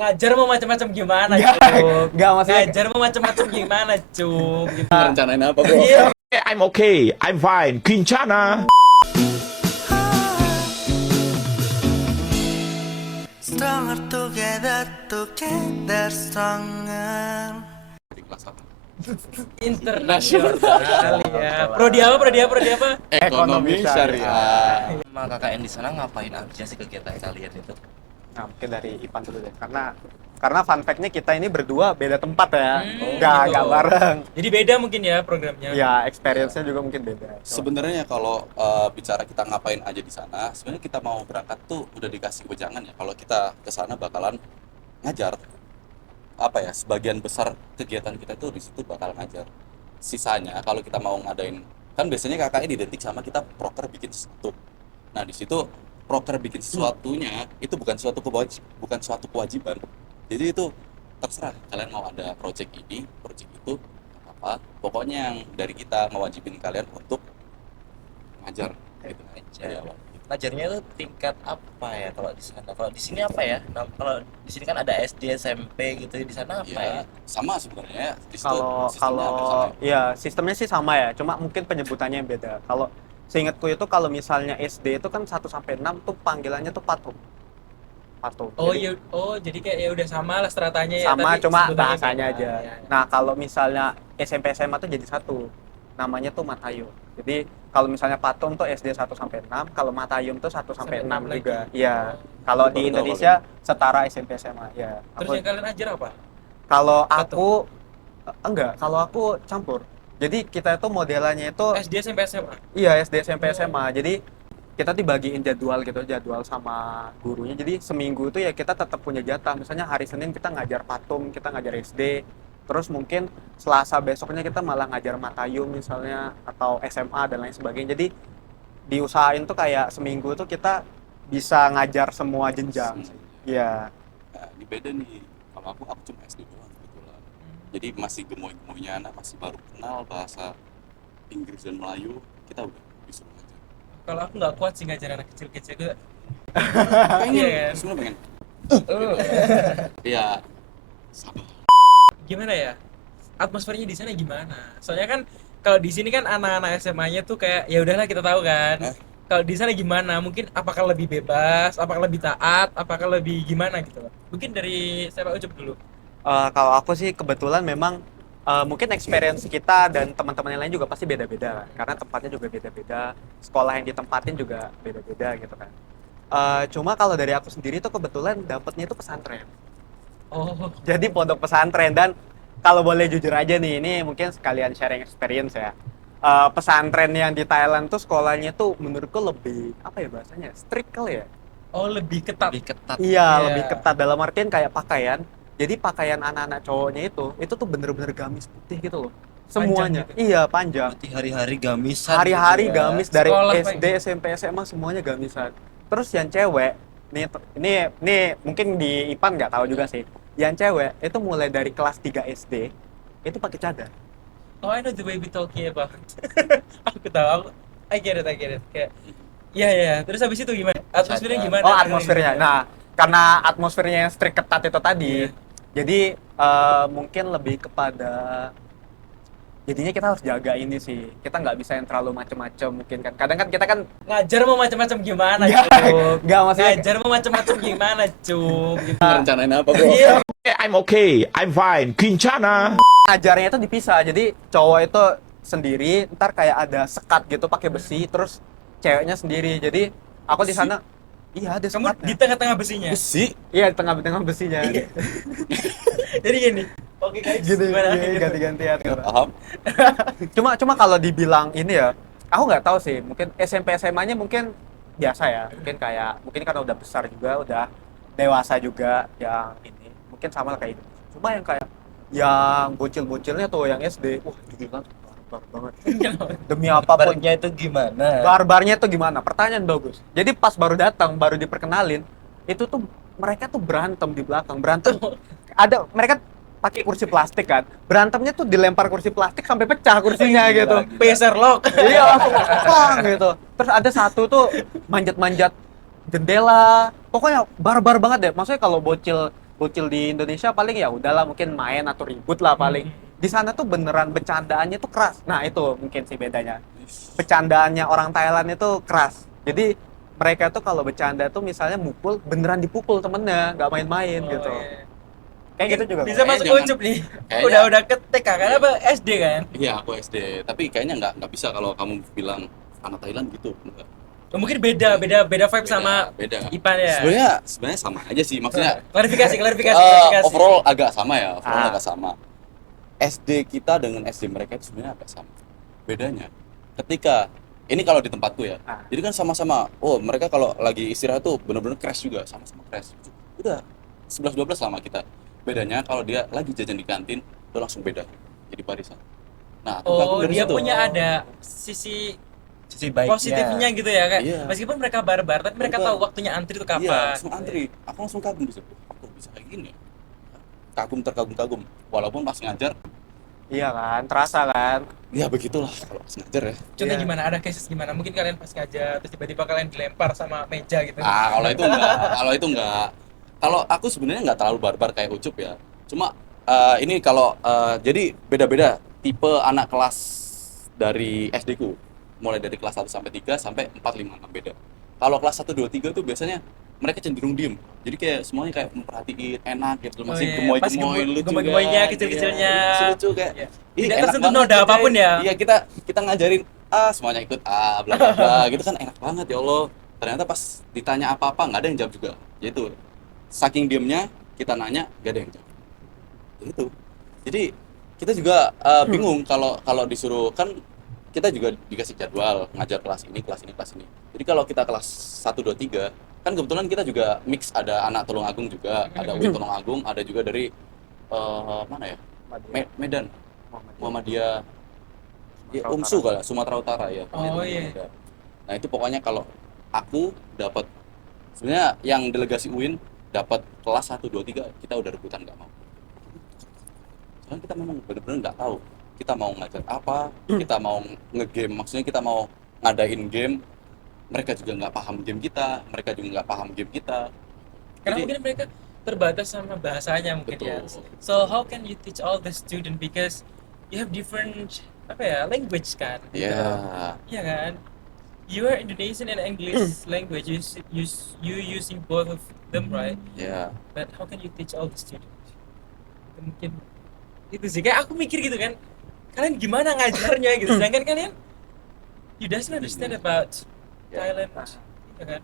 ngajar mau macam-macam gimana, Nggak, Cuk? nggak maksudnya. Ngajar mau macam-macam gimana, Cuk? Gitu. Rencanain apa, bro? Iya. I'm okay. I'm fine. Quinchana. Stronger together, together stronger. Di kelas apa? Internasional ya. Prodi apa? Ekonomi syariah. Sama KKN di sana ngapain aja sih kegiatan kalian itu? Nah, mungkin dari Ipan dulu deh. Karena fun fact-nya kita ini berdua beda tempat ya. Gitu. Nggak bareng. Jadi beda mungkin ya programnya. Ya, experience-nya juga mungkin beda. Sebenarnya kalau bicara kita ngapain aja di sana, sebenarnya kita mau berangkat tuh udah dikasih wejangan ya. Kalau kita ke sana bakalan ngajar. Apa ya? Sebagian besar kegiatan kita tuh di situ bakal ngajar. Sisanya kalau kita mau ngadain, kan biasanya KKN identik sama kita proker bikin sesuatu. Nah, di situ proker bikin sesuatunya itu bukan suatu kewajiban. Jadi itu terserah kalian mau ada project ini, project itu, apa. Pokoknya yang dari kita mewajibin kalian untuk ngajar gitu. Ngajar. Ya, Ngajarnya itu tingkat apa ya kalau di sana? Kalau di sini apa ya? Nah, kalau di sini kan ada SD, SMP gitu. Di sana apa ya? ya sama sebenarnya di situ Kalau sistemnya hampir sama ya. ya sistemnya sih sama ya, cuma mungkin penyebutannya yang beda. Kalau seingatku itu kalau misalnya SD itu kan 1 sampai 6 tuh panggilannya tuh patung. Patung. Oh Jadi iya, jadi kayak ya udah sama lah stratanya ya. sama, tapi cuma sebutannya bahasanya beda. aja. Ya. Nah, kalau misalnya SMP SMA tuh jadi satu. Namanya tuh Matayum. Jadi kalau misalnya patung tuh SD 1 sampai 6, kalau Matayum tuh 1 sampai 6 lagi. juga. Iya. Kalau Baru di tahu Indonesia setara SMP SMA ya. Terus yang kalian ajar apa? Kalau Patung. aku enggak, kalau aku campur. Jadi kita itu modelannya itu SD SMP SMA. iya SD SMP SMA. Jadi kita dibagiin jadwal sama gurunya. Jadi seminggu itu ya kita tetap punya jatah. Misalnya hari Senin kita ngajar patung, kita ngajar SD. Terus mungkin Selasa besoknya kita malah ngajar Matayum misalnya atau SMA dan lain sebagainya. Jadi diusahain tuh kayak seminggu tuh kita bisa ngajar semua jenjang. Iya. Nah, ini beda nih. Kalau aku cuma SD doang kebetulan. Jadi masih gemoy-gemoynya anak, masih baru kenal bahasa Inggris dan Melayu, kita udah disuruh ngajar. Kalau aku nggak kuat sih ngajar anak kecil-kecil itu. Pengen, Iya kan? sebenarnya pengen. Iya, sabar. Gimana ya? Atmosfernya di sana gimana? Soalnya kan kalau di sini kan anak-anak SMA-nya tuh kayak ya udahlah kita tahu kan. Kalau di sana gimana? Mungkin apakah lebih bebas, apakah lebih taat, apakah lebih gimana gitu loh. Mungkin dari siapa Ucup dulu. Kalau aku sih kebetulan memang mungkin experience kita dan teman-teman yang lain juga pasti beda-beda kan. Karena tempatnya juga beda-beda, sekolah yang ditempatin juga beda-beda gitu kan. Cuma kalau dari aku sendiri tuh kebetulan dapetnya itu pesantren. Oh, Jadi pondok pesantren, dan kalau boleh jujur aja nih, ini mungkin sekalian sharing experience ya. Pesantren yang di Thailand tuh sekolahnya tuh menurutku lebih apa ya bahasanya, strict kali ya. lebih ketat. Lebih ketat. Iya, Iya. lebih ketat dalam artian kayak pakaian. Jadi pakaian anak-anak cowoknya itu tuh bener-bener gamis putih gitu loh. Semuanya. gitu? Iya, panjang. Berarti hari-hari gamisan. Hari-hari gitu ya. gamis dari Sekolah SD, SMP, SMA semuanya gamisan. Terus yang cewek, ini mungkin di Ipan nggak tahu juga sih. Yang cewek itu mulai dari kelas 3 SD itu pakai cadar. Oh, I know the way we talking about. Aku tahu. I get it. Kayak ya. Terus habis itu gimana? Atmosfernya Sadar. gimana? Oh, atmosfernya. Nah, karena atmosfernya yang strict ketat itu tadi, Iya. jadi mungkin lebih kepada jadinya kita harus jaga ini sih. Kita nggak bisa yang terlalu macem-macem mungkin kan. Kadang kan kita kan Ngajar mau macam-macam gimana, Nggak, Cuk? nggak, maksudnya Ngajar mau macam-macam gimana, Cuk? Gitu. Rencanain apa, bro? Iya. I'm okay. I'm fine. Quinchana. ngajarnya itu dipisah. Jadi cowok itu sendiri, ntar kayak ada sekat gitu pakai besi, terus ceweknya sendiri. Jadi aku di Besi? sana iya ada Kamu di sekatnya. tengah-tengah besinya. Besi? Iya, di tengah-tengah besinya. Iya. Jadi gini. Oke, guys. Gitu, Gimana? iya, ganti-gantian. Paham? Cuma kalau dibilang ini ya, aku nggak tahu sih. Mungkin SMP SMA-nya mungkin biasa ya. Mungkin karena udah besar juga, udah dewasa juga yang ini. Mungkin sama kayak ini. Cuma yang kayak yang bocil-bocilnya tuh yang SD, wah gila barbar banget. Demi apapun. Barbarnya itu gimana? Barbarnya tuh gimana? Pertanyaan bagus. Jadi pas baru datang, baru diperkenalin, itu tuh mereka tuh berantem di belakang. Berantem. Ada mereka pakai kursi plastik kan. Berantemnya tuh dilempar kursi plastik sampai pecah kursinya Gila, gitu. gila. Peser lock. Iya, langsung pang gitu. Terus ada satu tuh manjat-manjat jendela. Pokoknya barbar banget deh. Maksudnya kalau bocil bocil di Indonesia paling ya udahlah mungkin main atau ribut lah paling. Di sana tuh beneran bercandaannya tuh keras. Nah itu mungkin sih bedanya. Bercandaannya orang Thailand itu keras. Jadi mereka tuh kalau bercanda tuh misalnya mukul, beneran dipukul temennya, nggak main-main Oh, gitu. iya. Kayak gitu juga. Bisa masuk jangan- Ucup nih. kayaknya- Udah ke TK kan apa SD kan? Iya, aku SD. Tapi kayaknya nggak bisa kalau kamu bilang anak Thailand gitu. Enggak. Oh, mungkin beda vibe sama beda. Ipan ya. Sebenarnya sama aja sih. Maksudnya klarifikasi. overall agak sama ya. Overall Ah. agak sama. SD kita dengan SD mereka itu sebenarnya agak sama. Bedanya ketika ini kalau di tempatku ya. Ah. Jadi kan sama-sama. Oh, mereka kalau lagi istirahat tuh bener-bener crash juga, sama-sama crash. Udah 11-12 sama kita. Bedanya kalau dia lagi jajan di kantin, itu langsung beda. Jadi barisan. Nah, aku Oh, dari dia situ. punya ada sisi Sisi baiknya. positifnya gitu ya kayak Iya. meskipun mereka barbar tapi mereka Barbar. tahu waktunya antri itu Iya, kapan. langsung antri. Aku langsung kagum di situ. Kok bisa kayak gini? Terkagum-kagum. Walaupun pas ngajar, Iya kan, terasa kan. ya begitulah kalau pas ngajar ya. Contohnya Iya. gimana? Ada cases gimana? Mungkin kalian pas ngajar terus tiba-tiba kalian dilempar sama meja gitu. Ah, kalau itu enggak. Kalau itu enggak. Kalau aku sebenarnya enggak terlalu barbar kayak Ucup ya. Cuma ini kalau jadi beda-beda tipe anak kelas dari SD ku. Mulai dari kelas 1 sampai 3 sampai 4 5 6 beda. Kalau kelas 1 2 3 tuh biasanya mereka cenderung diem. Jadi kayak semuanya kayak memperhatiin, enak gitu. Oh, Masih iya. gemoy-gemoy Masih lucu gemoy-gemoy-gemoynya, kan. kecil-kecilnya. Iya, lucu-lucu kayak. Iya. Ih, Tidak enak tersentuh banget noda gitu, apapun ya. Iya, kita ngajarin semuanya ikut bla bla bla gitu kan enak banget ya Allah. Ternyata pas ditanya apa-apa nggak ada yang jawab juga. Yaitu saking diemnya kita nanya gak ada yang jawab. Itu. Jadi kita juga bingung kalau disuruh kan kita juga dikasih jadwal ngajar kelas ini, kelas ini, kelas ini. Jadi kalau kita kelas 1 2 3 kan kebetulan kita juga mix ada anak Tulungagung juga, ada UIN Tulungagung, ada juga dari mana ya? Medan. Muhammadiyah ya, Sumatera UMSU kali, Sumatera Utara ya. Oh, Itu iya. ada. Nah itu pokoknya kalau aku dapat sebenarnya yang delegasi UIN dapat kelas 1 2 3 kita udah rebutan nggak mau. Soalnya kita memang benar-benar nggak tahu kita mau ngajar apa, kita mau ngegame, maksudnya kita mau ngadain game, mereka juga nggak paham game kita, mereka juga nggak paham game kita. Karena Jadi- mungkin mereka terbatas sama bahasanya mungkin ya. Betul. So how can you teach all the student because you have different apa ya language kan? Ya, Iya kan? You are Indonesian and English language. You using both of them right? ya. But how can you teach all the students? Itu mungkin itu sih kayak aku mikir gitu kan. Kalian gimana ngajarnya gitu? Sedangkan kalian you doesn't understand about Ya. Thailand. Iya kan?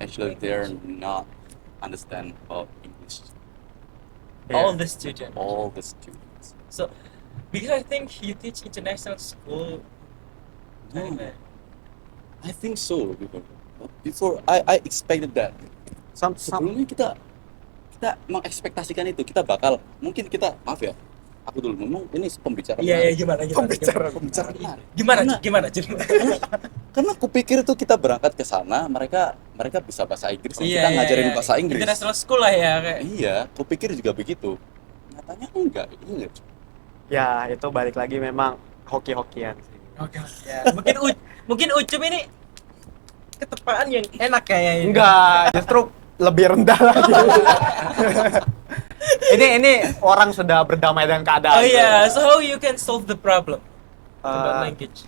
Actually they're not understand about English. All the students. All the students. So, because I think you teach international school. No, Thailand. I think so. Before I expected that. Some Sebelumnya kita mengekspektasikan itu kita bakal mungkin kita maaf ya. Aku dulu ngomong ini pembicara. Iya, menarik. gimana? Pembicara menarik. Gimana? Karena aku pikir itu kita berangkat ke sana mereka bisa bahasa Inggris, kita ngajarin bahasa Inggris. International school lah ya kayak. Iya, aku pikir juga begitu. Nyatanya enggak. ya itu balik lagi memang hoki-hokian sih. Oke. Ya. Mungkin Ucup ini ketepaan yang enak kayaknya. Enggak, justru lebih rendah lagi. ini orang sudah berdamai dengan keadaan. Oh iya, so how you can solve the problem about Uh, language?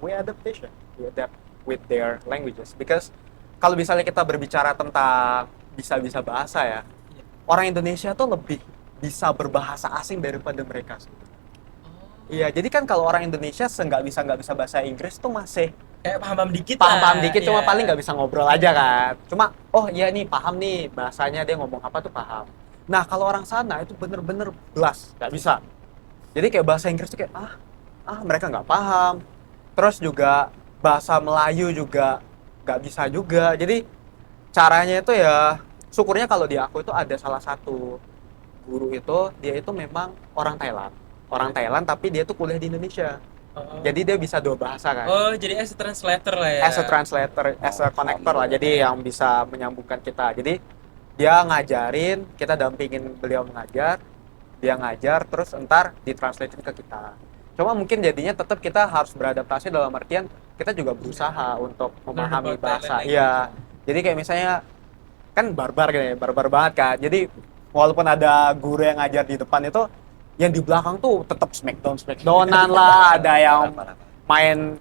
We adaptation, we adapt with their languages because kalau misalnya kita berbicara tentang bisa-bisa bahasa ya, orang Indonesia tuh lebih bisa berbahasa asing daripada mereka. Iya, jadi kan kalau orang Indonesia nggak bisa bahasa Inggris tuh masih Kayak paham-paham dikit paham-paham lah. dikit, cuma Iya. paling nggak bisa ngobrol aja kan. Cuma oh iya nih paham nih bahasanya, dia ngomong apa tuh paham. Nah kalau orang sana itu bener-bener blas, nggak bisa. Jadi kayak bahasa Inggris tuh kayak mereka nggak paham. Terus juga bahasa Melayu juga nggak bisa juga. Jadi caranya itu ya syukurnya kalau di aku itu ada salah satu guru itu dia itu memang orang Thailand tapi dia tuh kuliah di Indonesia. Oh. Jadi dia bisa dua bahasa kan. Oh, jadi as a translator lah ya. As a translator, as a connector lah, jadi yang bisa menyambungkan kita. Jadi dia ngajarin, kita dampingin beliau mengajar, dia ngajar, terus entar ditranslatein ke kita. Cuma mungkin jadinya tetap kita harus beradaptasi dalam artian kita juga berusaha untuk memahami about bahasa. Thailand Iya. Jadi kayak misalnya kan barbar gitu ya, barbar banget kan. Jadi walaupun ada guru yang ngajar di depan itu, yang di belakang tuh tetap smackdownan lah, ada yang main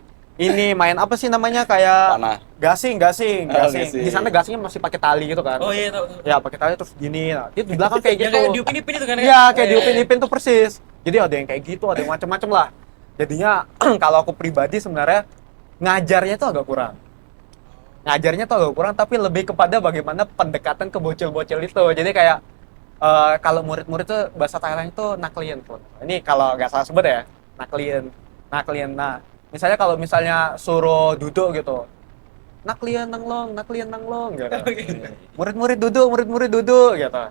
main apa sih namanya, kayak Panah. gasing. gasing. Di sana gasingnya masih pakai tali gitu kan. Oh iya tahu. Ya pakai tali terus gini. Nah, itu di belakang kayak Ya gitu. kayak diupin-ipin itu kan ya. Iya, kayak diupin-ipin tuh persis. Jadi ada yang kayak gitu, ada yang macam-macam lah. Jadinya kalau aku pribadi sebenarnya ngajarnya tuh agak kurang. Tapi lebih kepada bagaimana pendekatan ke bocil-bocil itu. Jadi kayak kalau murid-murid tuh bahasa Thailand itu naklien pun. Ini kalau nggak salah sebut ya, naklien. Nah, kalau misalnya suruh duduk gitu, naklien nanglong gitu. Murid-murid duduk gitu.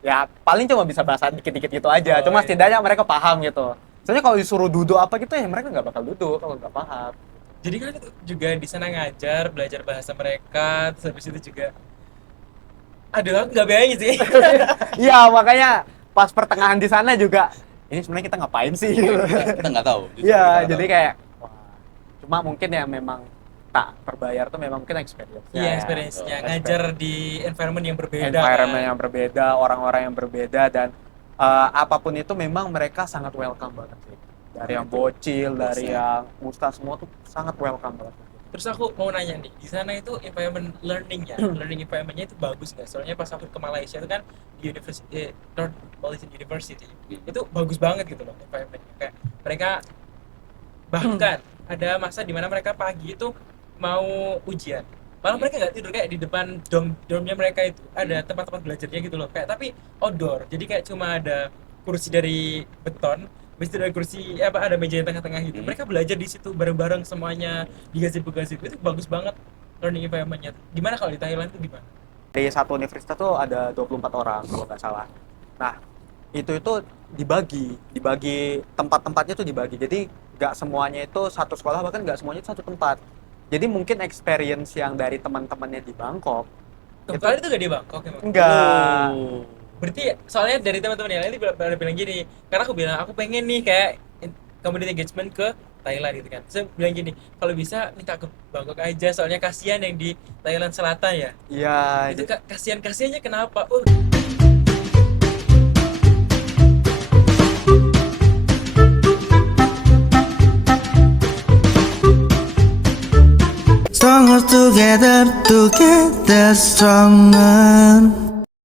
Ya paling cuma bisa bahasa dikit-dikit gitu aja. Oh, Cuma iya. setidaknya mereka paham gitu. Soalnya kalau disuruh duduk apa gitu ya mereka nggak bakal duduk kalau nggak paham. Jadi kan itu juga di sana ngajar, belajar bahasa mereka, terus habis itu juga aduh aku nggak bayangin sih. Iya, makanya pas pertengahan di sana juga ini sebenarnya kita ngapain sih gitu. Kita nggak tahu. justru Iya, kita nggak jadi tahu. kayak wah. Cuma mungkin ya memang tak terbayar tuh memang mungkin experience. Iya, experience-nya ngajar di environment yang berbeda. Environment kan. yang berbeda, orang-orang yang berbeda, dan apapun itu memang mereka sangat welcome banget sih. Dari yang bocil, dari yang ustaz, semua tuh sangat welcome banget. Terus aku mau nanya nih, di sana itu environment learning-nya, learning environment-nya itu bagus nggak? Soalnya pas aku ke Malaysia itu kan di North Malaysian University, itu bagus banget gitu loh environment-nya. Kayak mereka bahkan ada masa di mana mereka pagi itu mau ujian, malah mereka nggak tidur, kayak di depan dormnya mereka itu ada tempat-tempat belajarnya gitu loh, kayak tapi outdoor, jadi kayak cuma ada kursi dari beton, habis itu ada kursi ada meja di tengah-tengah gitu. Mereka belajar di situ bareng-bareng semuanya di gazebo itu bagus banget learning environment-nya. Gimana kalau di Thailand itu gimana? Di satu universitas tuh ada 24 orang kalau nggak salah. Nah, itu dibagi tempat-tempatnya tuh dibagi. Jadi nggak semuanya itu satu sekolah, bahkan nggak semuanya itu satu tempat. Jadi mungkin experience yang dari teman-temannya di Bangkok Kalian itu gak di Bangkok emang? enggak. Berarti soalnya dari teman-teman yang lain pada bilang gini, karena aku bilang aku pengen nih kayak community engagement ke Thailand gitu kan. Saya bilang gini, kalau bisa minta ke Bangkok aja, soalnya kasihan yang di Thailand Selatan ya. Iya, Itu kasihan-kasihannya kenapa? Oh, Stronger together, stronger.